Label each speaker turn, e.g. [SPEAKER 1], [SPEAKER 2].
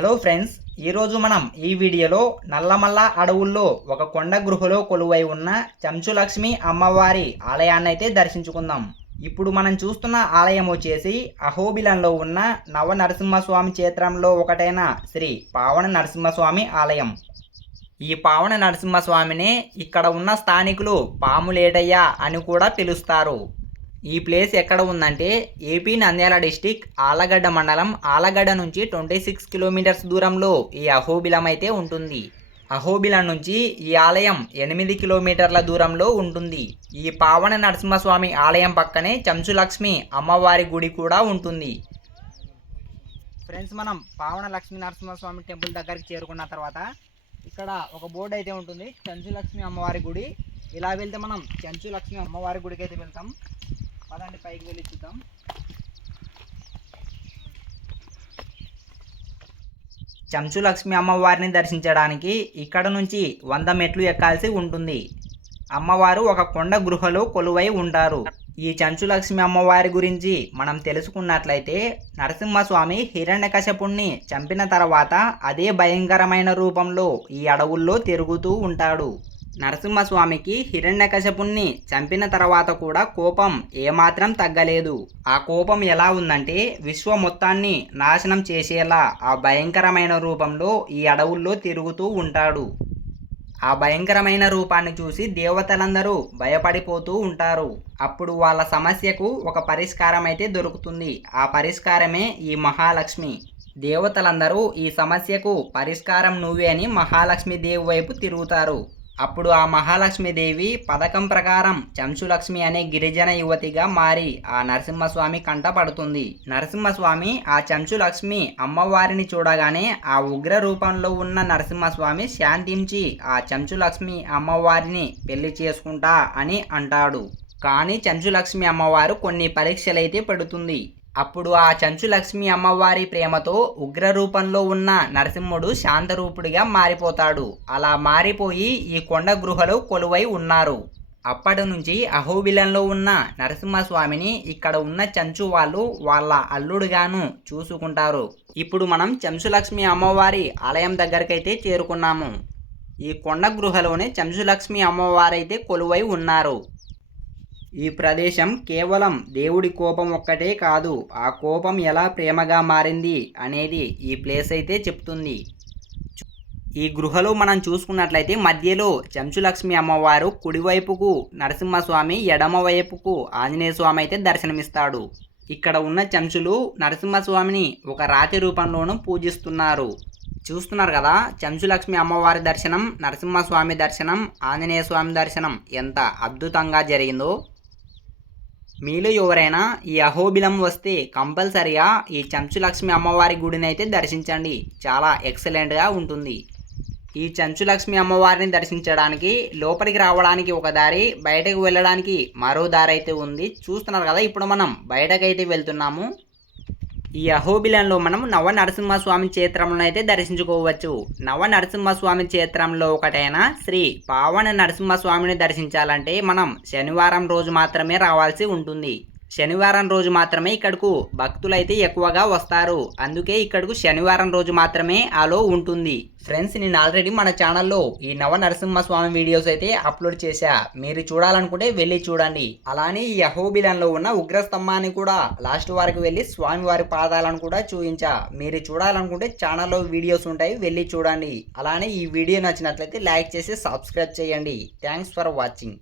[SPEAKER 1] Hello friends ఈరోజు మనం ఈ వీడియోలో నల్లమల్ల అడవుల్లో ఒక కొండ గృహలో కొలువై ఉన్న చంచులక్ష్మి అమ్మవారి ఆలయాన్ని అయితే దర్శించుకుందాం. ఇప్పుడు మనం చూస్తున్న ఆలయం వచ్చేసి అహోబిలంలో ఉన్న నవ నరసింహస్వామి క్షేత్రంలో ఒకటైన శ్రీ పావన నరసింహస్వామి ఆలయం. ఈ పావన నరసింహస్వామిని ఇక్కడ ఉన్న స్థానికులు పాములేటయ్య అని కూడా పిలుస్తారు. ఈ ప్లేస్ ఎక్కడ ఉందంటే ఏపీ నంద్యాల డిస్టిక్ ఆలగడ్డ మండలం ఆలగడ్డ నుంచి ట్వంటీ సిక్స్ కిలోమీటర్స్ దూరంలో ఈ అహోబిలం అయితే ఉంటుంది. అహోబిలం నుంచి ఈ ఆలయం ఎనిమిది కిలోమీటర్ల దూరంలో ఉంటుంది. ఈ పావన నరసింహస్వామి ఆలయం పక్కనే చంచులక్ష్మి అమ్మవారి గుడి కూడా ఉంటుంది. ఫ్రెండ్స్ మనం పావన లక్ష్మీ నరసింహస్వామి టెంపుల్ దగ్గరికి చేరుకున్న తర్వాత ఇక్కడ ఒక బోర్డు అయితే ఉంటుంది చంచులక్ష్మి అమ్మవారి గుడి. ఇలా వెళ్తే మనం చంచులక్ష్మి అమ్మవారి గుడికి అయితే వెళ్తాం. పదండి పైకి వెళ్ళి చూద్దాం. చంచు లక్ష్మి అమ్మవారిని దర్శించడానికి ఇక్కడ నుంచి వంద మెట్లు ఎక్కాల్సి ఉంటుంది. అమ్మవారు ఒక కొండ గృహలో కొలువై ఉంటారు. ఈ చంచు లక్ష్మి అమ్మవారి గురించి మనం తెలుసుకున్నట్లయితే నరసింహస్వామి హిరణ్యకశపుణ్ణి చంపిన తర్వాత అదే భయంకరమైన రూపంలో ఈ అడవుల్లో తిరుగుతూ ఉంటాడు. నరసింహస్వామికి హిరణ్యకశపుణ్ణి చంపిన తర్వాత కూడా కోపం ఏమాత్రం తగ్గలేదు. ఆ కోపం ఎలా ఉందంటే విశ్వ మొత్తాన్ని నాశనం చేసేలా ఆ భయంకరమైన రూపంలో ఈ అడవుల్లో తిరుగుతూ ఉంటాడు. ఆ భయంకరమైన రూపాన్ని చూసి దేవతలందరూ భయపడిపోతూ ఉంటారు. అప్పుడు వాళ్ళ సమస్యకు ఒక పరిష్కారం అయితే దొరుకుతుంది. ఆ పరిష్కారమే ఈ మహాలక్ష్మి. దేవతలందరూ ఈ సమస్యకు పరిష్కారం నువ్వే అని మహాలక్ష్మి దేవి వైపు తిరుగుతారు. అప్పుడు ఆ మహాలక్ష్మీదేవి పథకం ప్రకారం చంచులక్ష్మి అనే గిరిజన యువతిగా మారి ఆ నరసింహస్వామి కంట పడుతుంది. నరసింహస్వామి ఆ చంచులక్ష్మి అమ్మవారిని చూడగానే ఆ ఉగ్ర రూపంలో ఉన్న నరసింహస్వామి శాంతించి ఆ చంచులక్ష్మి అమ్మవారిని పెళ్ళి చేసుకుంటా అని అంటాడు. కానీ చంచులక్ష్మి అమ్మవారు కొన్ని పరీక్షలైతే పెడుతుంది. అప్పుడు ఆ చంచులక్ష్మి అమ్మవారి ప్రేమతో ఉగ్ర రూపంలో ఉన్న నరసింహుడు శాంతరూపుడిగా మారిపోతాడు. అలా మారిపోయి ఈ కొండ గృహలో కొలువై ఉన్నారు. అప్పటి నుంచి అహోబిలంలో ఉన్న నరసింహస్వామిని ఇక్కడ ఉన్న చంచు వాళ్ళు వాళ్ళ అల్లుడుగాను చూసుకుంటారు. ఇప్పుడు మనం చంచులక్ష్మి అమ్మవారి ఆలయం దగ్గరకైతే చేరుకున్నాము. ఈ కొండ గృహలోనే చంచులక్ష్మి అమ్మవారైతే కొలువై ఉన్నారు. ఈ ప్రదేశం కేవలం దేవుడి కోపం ఒక్కటే కాదు ఆ కోపం ఎలా ప్రేమగా మారింది అనేది ఈ ప్లేస్ అయితే చెప్తుంది. ఈ గృహలో మనం చూసుకున్నట్లయితే మధ్యలో చంచులక్ష్మి అమ్మవారు కుడివైపుకు నరసింహస్వామి ఎడమవైపుకు ఆంజనేయస్వామి ఆంజనేయ స్వామి అయితే దర్శనమిస్తాడు. ఇక్కడ ఉన్న చంచులు నరసింహస్వామిని ఒక రాతి రూపంలోనూ పూజిస్తున్నారు. చూస్తున్నారు కదా చంచులక్ష్మి అమ్మవారి దర్శనం నరసింహస్వామి దర్శనం ఆంజనేయ స్వామి దర్శనం ఎంత అద్భుతంగా జరిగిందో. మీలో ఎవరైనా ఈ అహోబిలం వస్తే కంపల్సరిగా ఈ చంచులక్ష్మి అమ్మవారి గుడిని అయితే దర్శించండి. చాలా ఎక్సలెంట్గా ఉంటుంది. ఈ చంచులక్ష్మి అమ్మవారిని దర్శించడానికి లోపలికి రావడానికి ఒక దారి బయటకు వెళ్ళడానికి మరో దారి అయితే ఉంది. చూస్తున్నారు కదా ఇప్పుడు మనం బయటకైతే వెళ్తున్నాము. ఈ అహోబిలంలో మనం నవ నరసింహస్వామి క్షేత్రంలో అయితే దర్శించుకోవచ్చు. నవ నరసింహస్వామి క్షేత్రంలో ఒకటైన శ్రీ పావన నరసింహస్వామిని దర్శించాలంటే మనం శనివారం రోజు మాత్రమే రావాల్సి ఉంటుంది. శనివారం రోజు మాత్రమే ఇక్కడకు భక్తులైతే ఎక్కువగా వస్తారు. అందుకే ఇక్కడకు శనివారం రోజు మాత్రమే అలో ఉంటుంది. ఫ్రెండ్స్ నేను ఆల్రెడీ మన ఛానల్లో ఈ నవ నరసింహస్వామి వీడియోస్ అయితే అప్లోడ్ చేశా. మీరు చూడాలనుకుంటే వెళ్ళి చూడండి. అలానే ఈ అహోబిలంలో ఉన్న ఉగ్రస్తంభాన్ని కూడా లాస్ట్ వరకు వెళ్ళి స్వామి వారి పాదాలను కూడా చూపించా మీరు చూడాలనుకుంటే ఛానల్లో వీడియోస్ ఉంటాయి వెళ్ళి చూడండి. అలానే ఈ వీడియో నచ్చినట్లయితే లైక్ చేసి సబ్స్క్రైబ్ చేయండి. Thanks for watching.